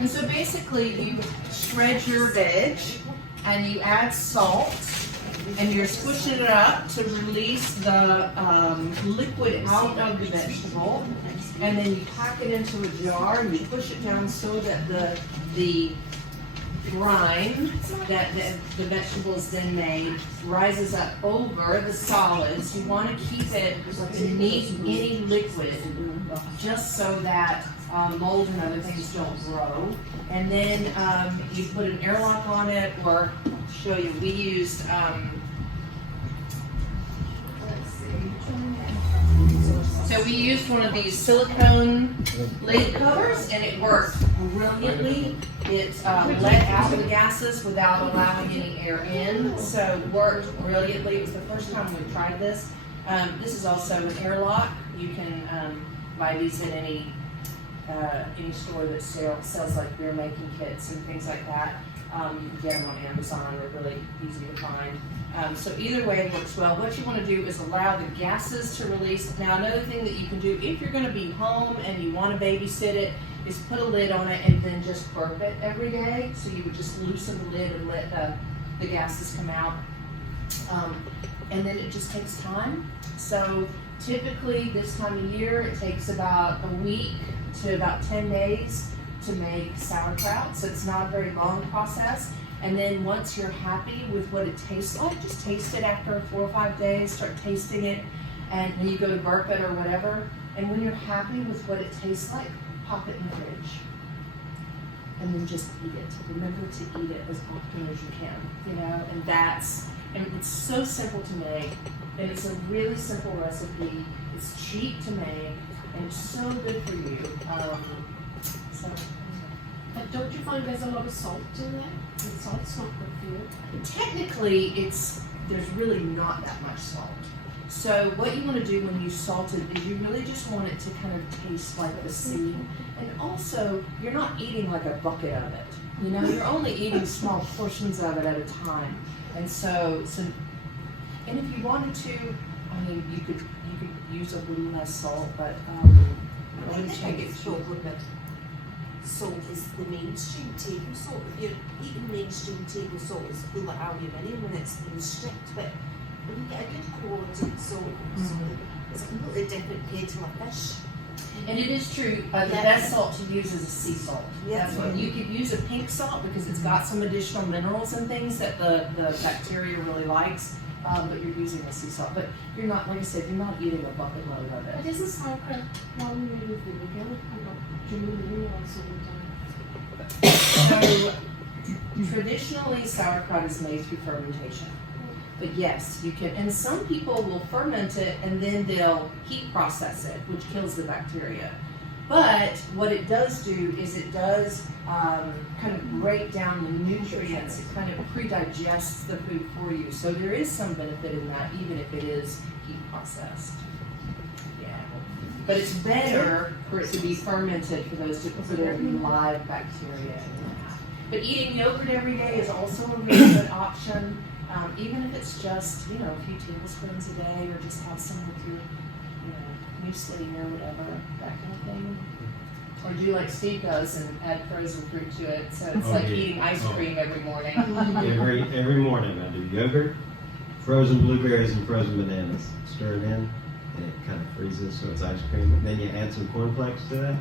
And so basically, you shred your veg and you add salt, and you're squishing it up to release the liquid out of the vegetable, and then you pack it into a jar and you push it down so that the brine that the vegetable is then made rises up over the solids. You want to keep it beneath any liquid, just so that mold and other things don't grow. And then you put an airlock on it, or I'll show you, we used so we used one of these silicone lid covers, and it worked brilliantly. It let out the gases without allowing any air in, so it worked brilliantly. It was the first time we tried this. This is also an airlock. You can buy these in any store that sells like beer making kits and things like that. You can get them on Amazon. They're really easy to find. So either way it works well. What you want to do is allow the gases to release. Now another thing that you can do if you're going to be home and you want to babysit it is put a lid on it and then just burp it every day. So you would just loosen the lid and let the gases come out. And then it just takes time. So typically this time of year it takes about a week to about 10 days to make sauerkraut. So it's not a very long process. And then once you're happy with what it tastes like, just taste it after 4 or 5 days, start tasting it, and then you go to burp it or whatever. And when you're happy with what it tastes like, pop it in the fridge. And then just eat it. Remember to eat it as often as you can, you know? And it's so simple to make, and it's a really simple recipe. It's cheap to make, and it's so good for you. But don't you find there's a lot of salt in there? The salt's not good for you. Technically, there's really not that much salt. So what you want to do when you salt it is you really just want it to kind of taste like the sea. And also, you're not eating like a bucket of it. You know, you're only eating small portions of it at a time. And so and if you wanted to, I mean, you could use a little less salt, but I think it's problem that salt is the mainstream table salt. If you're eating mainstream table salt, it's full of aluminium and it's been stripped, but when you get a good quality salt, it's a completely different kettle of fish. And it is true, the best salt to use is a sea salt. Yeah. That's what you could use a pink salt because it's got some additional minerals and things that the bacteria really likes. But you're using a sea salt. But you're not, like I said, you're not eating a bucket load of But it. isn't sauerkraut one made with vinegar? I got German also So traditionally, sauerkraut is made through fermentation. But yes, you can, and some people will ferment it and then they'll heat process it, which kills the bacteria. But what it does do is it does kind of break down the nutrients. It kind of pre-digests the food for you. So there is some benefit in that, even if it is heat processed. Yeah. But it's better for it to be fermented for those to put there be live bacteria in that. But eating yogurt every day is also a really good option. Even if it's just, you know, a few tablespoons a day, or just have some with your, you know, muesli or whatever, that kind of thing. Or do like Steve does and add frozen fruit to it, so it's Oh, like yeah. eating ice Oh. cream every morning. Every morning I do yogurt, frozen blueberries and frozen bananas. Stir it in, and it kind of freezes so it's ice cream. And then you add some cornflakes to that.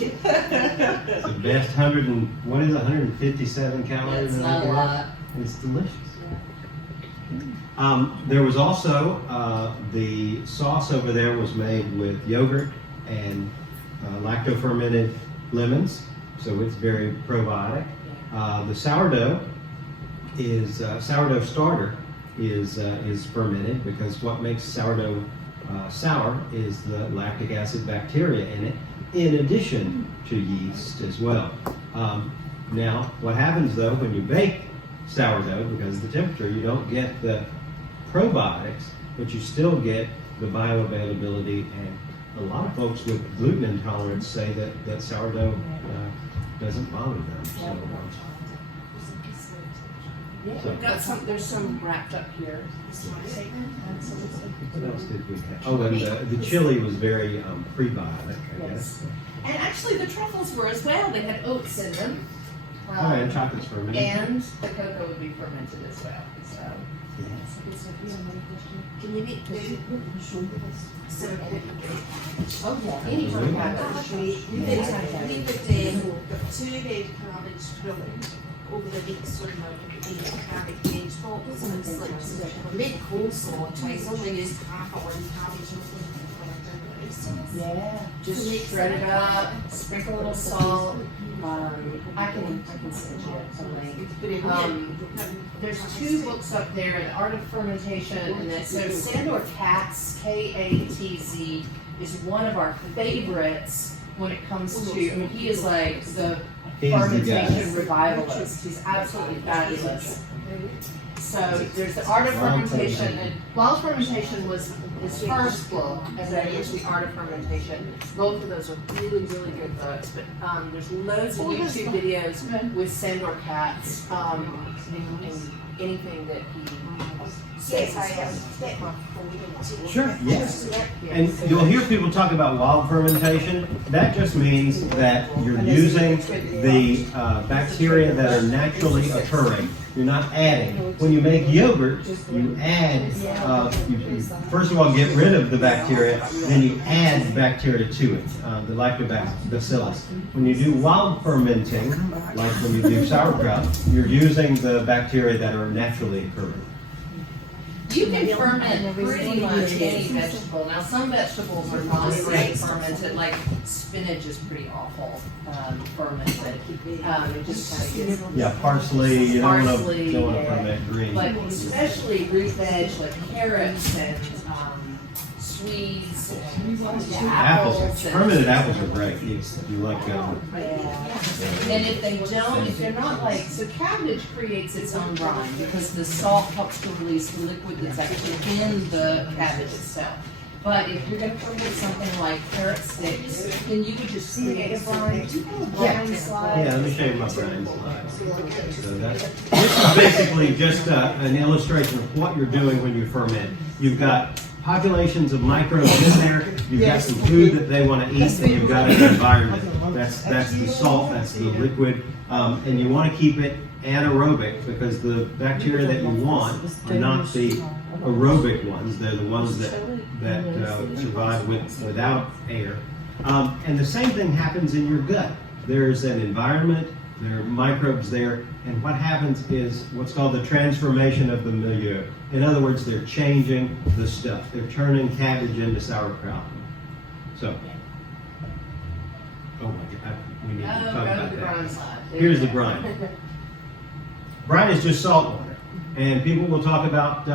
It's the best 157 calories. It's in not a it. lot. It's delicious. There was also the sauce over there was made with yogurt and lacto-fermented lemons, so it's very probiotic. The sourdough starter is fermented, because what makes sourdough sour is the lactic acid bacteria in it, in addition to yeast as well. Now, what happens though when you bake sourdough, because of the temperature, you don't get the probiotics, but you still get the bioavailability, and a lot of folks with gluten intolerance say that sourdough doesn't bother them. So, Yeah, So- we've got some, there's some wrapped up here. what else did we have? Oh, and the chili was very prebiotic, I guess. And actually the truffles were as well, they had oats in them. Oh, and chocolate's fermented. And the cocoa would be fermented as well, so. Can you make the Oh, yeah, anytime cabbage. we would got 2 red cabbage grilled over the weeks when we cabbage veg pots, and it's like we made coleslaw, and I only used half of one cabbage and Yeah, just shred it up, sprinkle a little salt. I can send you a link. There's 2 books up there, The Art of Fermentation, and then so Sandor Katz, Katz, is one of our favorites when it comes to, I mean, he is like the He's the guy. fermentation revivalist. He's absolutely fabulous. So there's The Art of Fermentation, and Wild Fermentation was his first book, and then there's The Art of Fermentation. Both of those are really, really good books, but there's loads of YouTube videos with Sandor Katz, and anything that he yes, I says. have. Sure, yes. And you'll hear people talk about wild fermentation. That just means that you're using the bacteria that are naturally occurring. You're not adding. When you make yogurt, you add, you first of all get rid of the bacteria, then you add bacteria to it, the lactobacillus. When you do wild fermenting, like when you do sauerkraut, you're using the bacteria that are naturally occurring. You can ferment pretty much any vegetable. Now, some vegetables are not great fermented, like spinach is pretty awful fermented. It just kind of gets. Yeah, parsley, you don't want Parsley, to yeah. ferment green. But especially root veg, like carrots and swedes and Apples, fermented apples are great. You like Yeah. And if they don't, if they're not like, so cabbage creates its own brine because the salt helps to release the liquid that's actually in the cabbage itself. But if you're gonna ferment something like carrot sticks, then you could just create a brine. Yeah, let me show you my brine slide. So this is basically just an illustration of what you're doing when you ferment. You've got populations of microbes in there, you've got some food that they want to eat, and you've got an environment. That's the salt, that's the liquid, and you want to keep it anaerobic because the bacteria that you want are not the aerobic ones, they're the ones that survive without air. And the same thing happens in your gut. There's an environment, there are microbes there, and what happens is what's called the transformation of the milieu. In other words, they're changing the stuff. They're turning cabbage into sauerkraut. So, oh my God, we need to talk Go to about the that. brine side. Here's the brine. Brine is just salt water, and people will talk about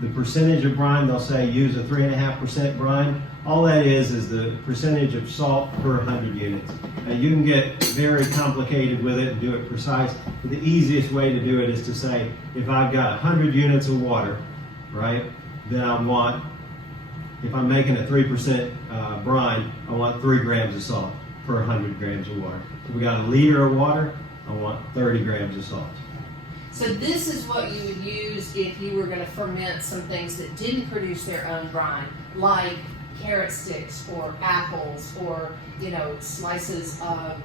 the percentage of brine, they'll say use a 3.5% brine. All that is the percentage of salt per 100 units. You can get very complicated with it and do it precise, but the easiest way to do it is to say, if I've got 100 units of water, right, then I want, if I'm making a 3% brine, I want 3 grams of salt per 100 grams of water. If we got a liter of water, I want 30 grams of salt. So this is what you would use if you were going to ferment some things that didn't produce their own brine, like carrot sticks or apples or, you know, slices of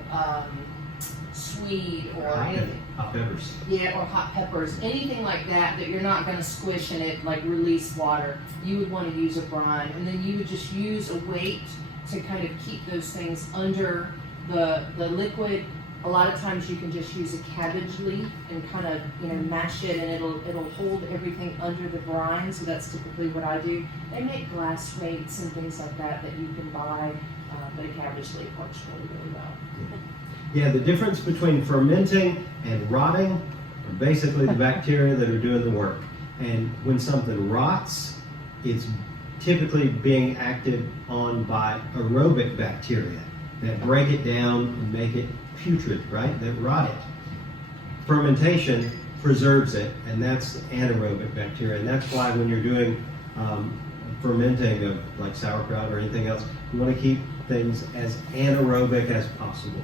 swede or anything. Hot peppers. Yeah, or hot peppers, anything like that that you're not going to squish and it like release water. You would want to use a brine, and then you would just use a weight to kind of keep those things under the liquid. A lot of times you can just use a cabbage leaf and kind of, you know, mash it, and it'll hold everything under the brine. So that's typically what I do. They make glass weights and things like that that you can buy, but a cabbage leaf works really, really well. Yeah, the difference between fermenting and rotting are basically the bacteria that are doing the work. And when something rots, it's typically being acted on by aerobic bacteria that break it down and make it putrid, right? That rot it. Fermentation preserves it, and that's anaerobic bacteria. And that's why when you're doing fermenting of like sauerkraut or anything else, you want to keep things as anaerobic as possible.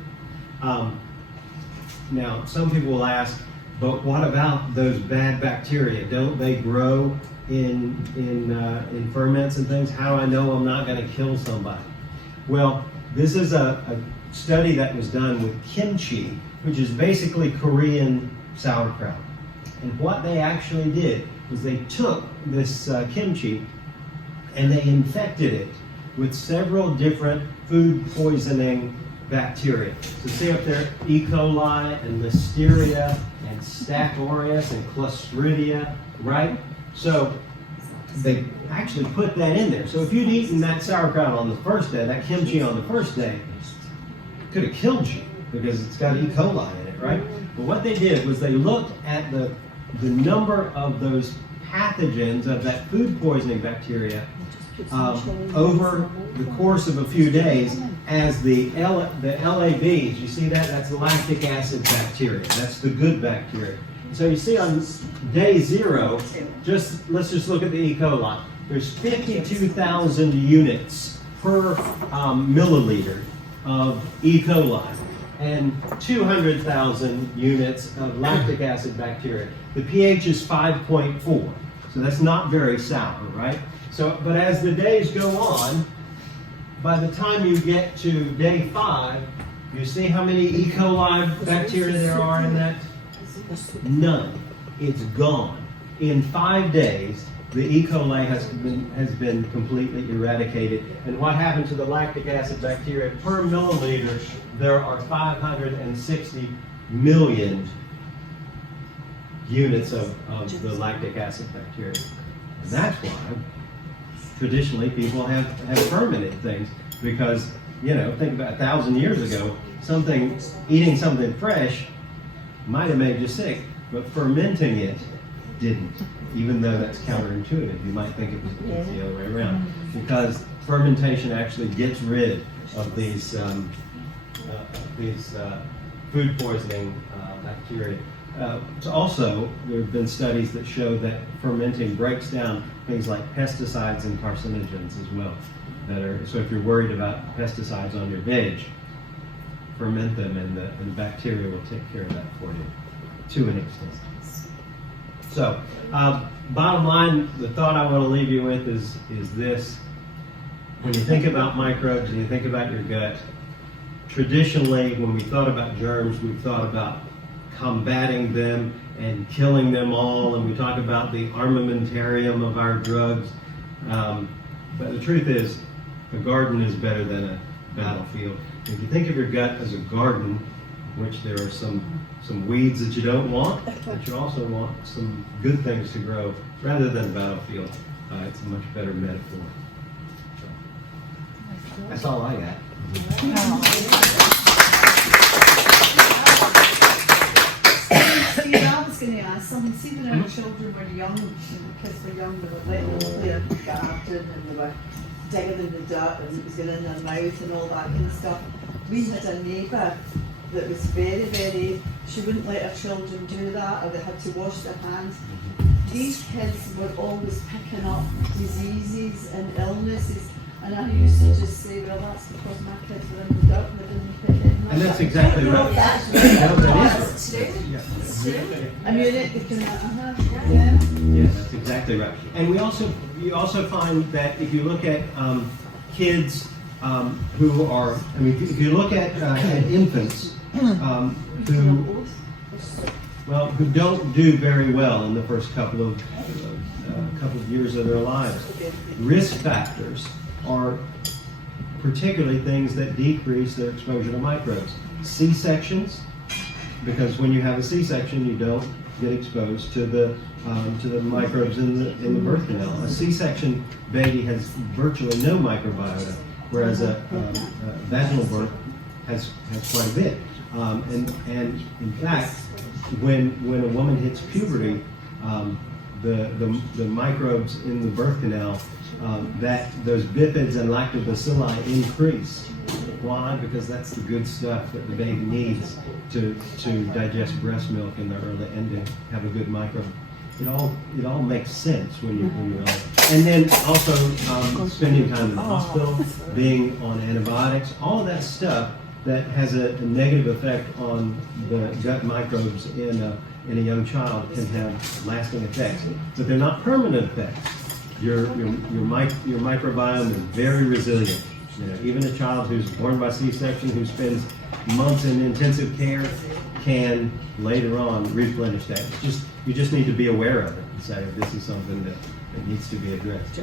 Now, some people will ask, but what about those bad bacteria? Don't they grow in ferments and things? How do I know I'm not going to kill somebody? Well, this is a study that was done with kimchi, which is basically Korean sauerkraut. And what they actually did was they took this kimchi and they infected it with several different food poisoning bacteria. So see up there, E. coli and Listeria and Staph aureus and Clostridia, right? So they actually put that in there. So if you'd eaten that sauerkraut on the first day, that kimchi on the first day, it could have killed you because it's got E. coli in it, right? But what they did was they looked at the number of those pathogens of that food poisoning bacteria over the course of a few days as the LABs. You see that? That's the lactic acid bacteria. That's the good bacteria. So you see on day 0, let's just look at the E. coli. There's 52,000 units per milliliter of E. coli and 200,000 units of lactic acid bacteria. The pH is 5.4, so that's not very sour, right? So, but as the days go on, by the time you get to day 5, you see how many E. coli bacteria there are in that? None. It's gone. In 5 days, the E. coli has been completely eradicated. And what happened to the lactic acid bacteria per milliliter? There are 560 million units of the lactic acid bacteria. And that's why traditionally people have fermented things, because, you know, think about 1,000 years ago, eating something fresh might have made you sick, but fermenting it didn't, even though that's counterintuitive. You might think it's the other way around, because fermentation actually gets rid of these food poisoning bacteria. Also, there have been studies that show that fermenting breaks down things like pesticides and carcinogens as well. So if you're worried about pesticides on your veg, ferment them, and the bacteria will take care of that for you, to an extent. So, bottom line, the thought I want to leave you with is this. When you think about microbes and you think about your gut, traditionally, when we thought about germs, we've thought about combating them and killing them all, and we talk about the armamentarium of our drugs. But the truth is, a garden is better than a battlefield. If you think of your gut as a garden, in which there are some weeds that you don't want, but you also want some good things to grow, rather than a battlefield, it's a much better metaphor. So, that's all I got. Steve, all the was going to ask something. See, when our children were young, when the kids were young, they were letting them play in the garden and they were digging in the dirt and it was going in their mouth and all that kind of stuff. We had a neighbour that was very, very, she wouldn't let her children do that, or they had to wash their hands. These kids were always picking up diseases and illnesses, and I used to just say, well, that's because my kids were in the dirt and they didn't pick it up. And that's exactly right. No, that is right. Yeah. Immunity, yeah. Yeah, that's exactly right. And you also find that if you look at kids who are, I mean, if you look at infants who don't do very well in the first couple of years of their lives, risk factors are particularly things that decrease their exposure to microbes. C-sections, because when you have a C-section, you don't get exposed to the microbes in the birth canal. A C-section baby has virtually no microbiota, whereas a vaginal birth has quite a bit. And in fact, when a woman hits puberty, the microbes in the birth canal, those bifids and lactobacilli increase. Why? Because that's the good stuff that the baby needs to digest breast milk in the early and to have a good microbe. It all makes sense when you realize. And then also spending time in the hospital, being on antibiotics, all of that stuff that has a negative effect on the gut microbes in a young child can have lasting effects, but they're not permanent effects. Your microbiome is very resilient. You know, even a child who's born by C-section, who spends months in intensive care, can later on replenish that. You just need to be aware of it and say this is something that needs to be addressed.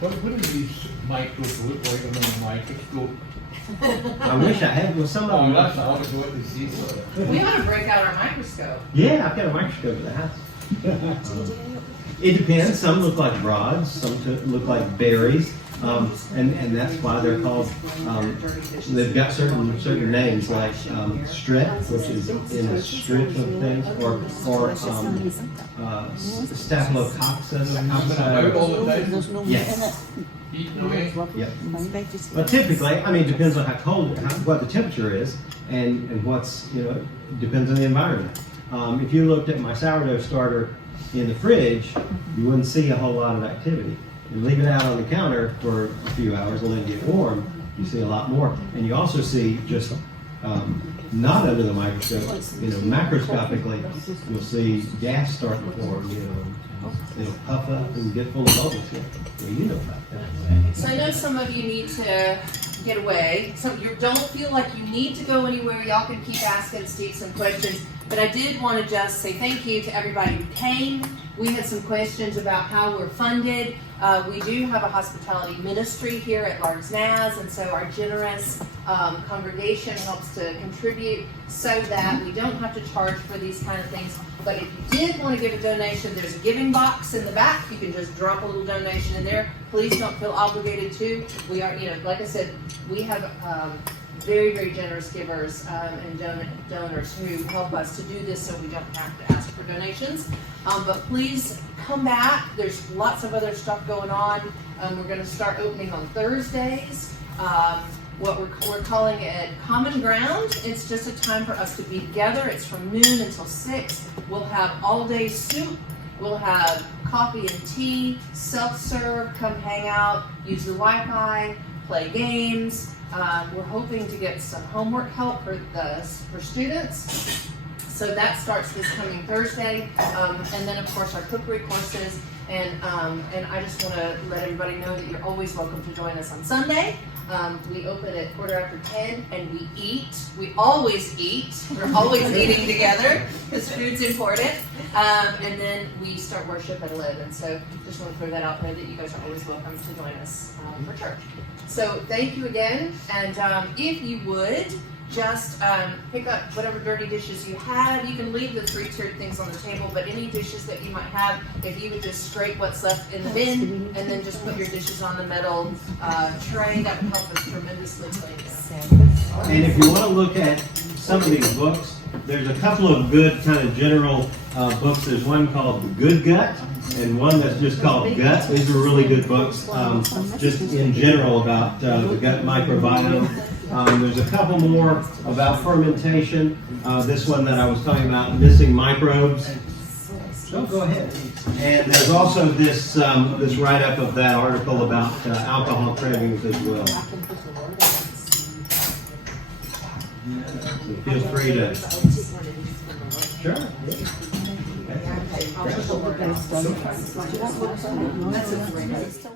What do these microbes look like under the microscope? I wish I had. Well, some of Oh, them. that's not what they see. We ought to break out our microscope. Yeah, I've got a microscope at the house. It depends. Some look like rods. Some look like berries. And that's why they're called, they've got certain names like strep, which is in a strip of things, or staphylococcus. Out all the time, Yes. eating away. Yep. But typically, I mean, it depends on how cold, what the temperature is, and what's, depends on the environment. If you looked at my sourdough starter in the fridge, you wouldn't see a whole lot of activity. You leave it out on the counter for a few hours and let it get warm, you see a lot more. And you also see just not under the microscope, macroscopically, you'll see gas start to form, they'll puff up and get full of bubbles. Well, you know about that. So I know some of you need to get away. Some you don't feel like you need to go anywhere. Y'all can keep asking Steve some questions. But I did want to just say thank you to everybody who came. We had some questions about how we're funded. We do have a hospitality ministry here at Largs Naz, and so our generous congregation helps to contribute so that we don't have to charge for these kind of things. But if you did want to give a donation, there's a giving box in the back. You can just drop a little donation in there. Please don't feel obligated to. We are, like I said, we have very, very generous givers and donors who help us to do this so we don't have to ask for donations. But please come back. There's lots of other stuff going on. We're going to start opening on Thursdays. What we're calling it Common Ground. It's just a time for us to be together. It's from noon until 6. We'll have all-day soup. We'll have coffee and tea, self-serve, come hang out, use the Wi-Fi, play games. We're hoping to get some homework help for students. So that starts this coming Thursday. And then of course our cookery courses. And I just want to let everybody know that you're always welcome to join us on Sunday. We open at 10:15 and we eat. We always eat. We're always eating together because food's important. And then we start worship at 11. So just want to throw that out there that you guys are always welcome to join us for church. So thank you again. And if you would, just pick up whatever dirty dishes you have. You can leave the 3-tiered things on the table, but any dishes that you might have, if you would just scrape what's left in the bin and then just put your dishes on the metal tray, that would help us tremendously clean it. And if you want to look at some of these books, there's a couple of good kind of general books. There's one called The Good Gut and one that's just called Gut. These are really good books, just in general about the gut microbiome. There's a couple more about fermentation. This one that I was talking about, Missing Microbes. So go ahead. And there's also this this write-up of that article about alcohol cravings as well. So feel free to. Sure. That's